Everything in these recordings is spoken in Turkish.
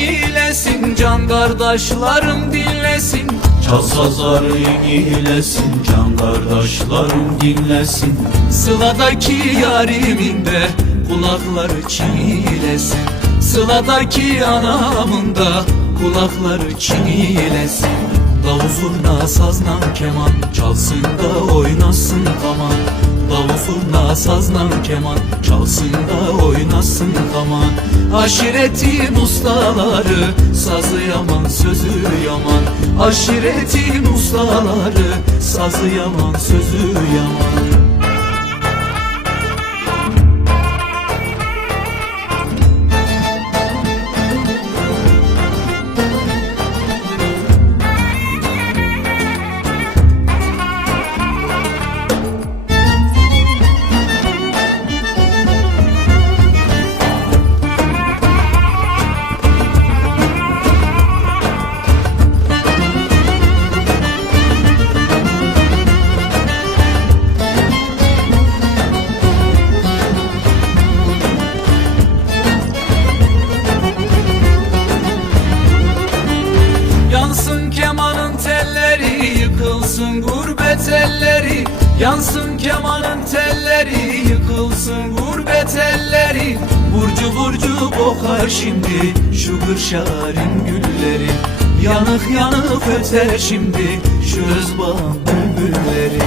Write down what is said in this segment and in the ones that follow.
İnilesin can kardeşlerim dinlesin. Çal sazları iyilesin Can kardeşlerim dinlesin. Sıladaki yarimin de kulakları çilesin Sıladaki anamın da kulakları çilesin Davul zurna sazla keman çalsın da oynasın kaman Davul zurna sazla keman. Çalsın da oynasın kaman Aşiretin ustaları sazı yaman sözü yaman. Aşiretin ustaları sazı yaman sözü yaman Yıkılsın gurbet elleri Yansın kemanın telleri. Yıkılsın gurbet elleri Burcu burcu kokar şimdi. Şu kırşarın gülleri Yanık yanık öter şimdi. Şu özbağın bülbülleri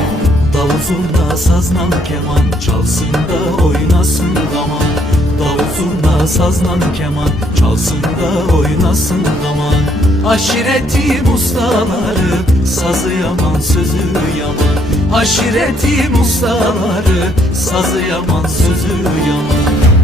Davul zurna sazla keman Çalsın da zurna sazla keman Çalsın da oynasın gaman Aşiretim ustaları Sazı yaman sözü yaman. Aşiretim ustaları Sazı yaman sözü yaman